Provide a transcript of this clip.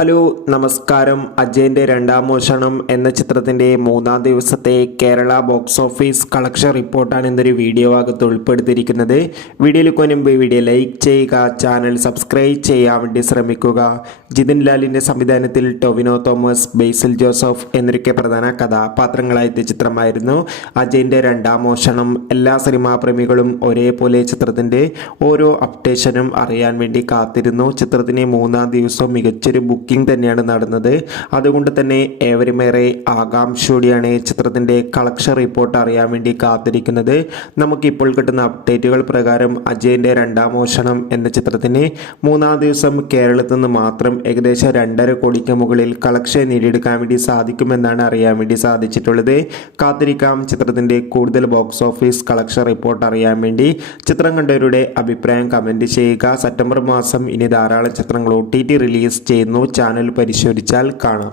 Hello നമസ്കാരം. അജയൻ്റെ രണ്ടാം മോഷണം എന്ന ചിത്രത്തിൻ്റെ മൂന്നാം ദിവസത്തെ കേരള ബോക്സ് ഓഫീസ് കളക്ഷൻ റിപ്പോർട്ടാണ് ഇന്നൊരു വീഡിയോ ഭാഗത്ത് ഉൾപ്പെടുത്തിയിരിക്കുന്നത്. വീഡിയോയിൽ മുൻപ് വീഡിയോ ലൈക്ക് ചെയ്യുക, ചാനൽ സബ്സ്ക്രൈബ് ചെയ്യാൻ വേണ്ടി ശ്രമിക്കുക. ജിതിൻ ലാലിൻ്റെ സംവിധാനത്തിൽ ടൊവിനോ തോമസ്, ബേസിൽ ജോസഫ് എന്നിവരൊക്കെ പ്രധാന കഥാപാത്രങ്ങളായ ചിത്രമായിരുന്നു അജയൻ്റെ രണ്ടാം മോഷണം. എല്ലാ സിനിമാ പ്രേമികളും ഒരേപോലെ ചിത്രത്തിൻ്റെ ഓരോ അപ്ഡേഷനും അറിയാൻ വേണ്ടി കാത്തിരുന്നു. ചിത്രത്തിന് മൂന്നാം ദിവസം മികച്ചൊരു ബുക്കിംഗ് തന്നെയാണ് നടന്നത്. അതുകൊണ്ട് തന്നെ ഏവരുമേറെ ആകാംക്ഷയോടെയാണ് ചിത്രത്തിൻ്റെ കളക്ഷൻ റിപ്പോർട്ട് അറിയാൻ വേണ്ടി കാത്തിരിക്കുന്നത്. നമുക്കിപ്പോൾ കിട്ടുന്ന അപ്ഡേറ്റുകൾ പ്രകാരം അജയൻ്റെ രണ്ടാം മോഷണം എന്ന ചിത്രത്തിന് മൂന്നാം ദിവസം കേരളത്തിൽ നിന്ന് മാത്രം ഏകദേശം 2.5 കോടിക്ക് മുകളിൽ കളക്ഷൻ നേടിയെടുക്കാൻ വേണ്ടി സാധിക്കുമെന്നാണ് അറിയാൻ വേണ്ടി സാധിച്ചിട്ടുള്ളത്. കാത്തിരിക്കാം ചിത്രത്തിൻ്റെ കൂടുതൽ ബോക്സ് ഓഫീസ് കളക്ഷൻ റിപ്പോർട്ട് അറിയാൻ വേണ്ടി. ചിത്രം കണ്ടവരുടെ അഭിപ്രായം കമൻറ്റ് ചെയ്യുക. സെപ്റ്റംബർ മാസം ഇനി ധാരാളം ചിത്രങ്ങൾ OTT റിലീസ് ചെയ്യുന്നു. ചാനൽ പരിശോധിച്ചാൽ കാണാം.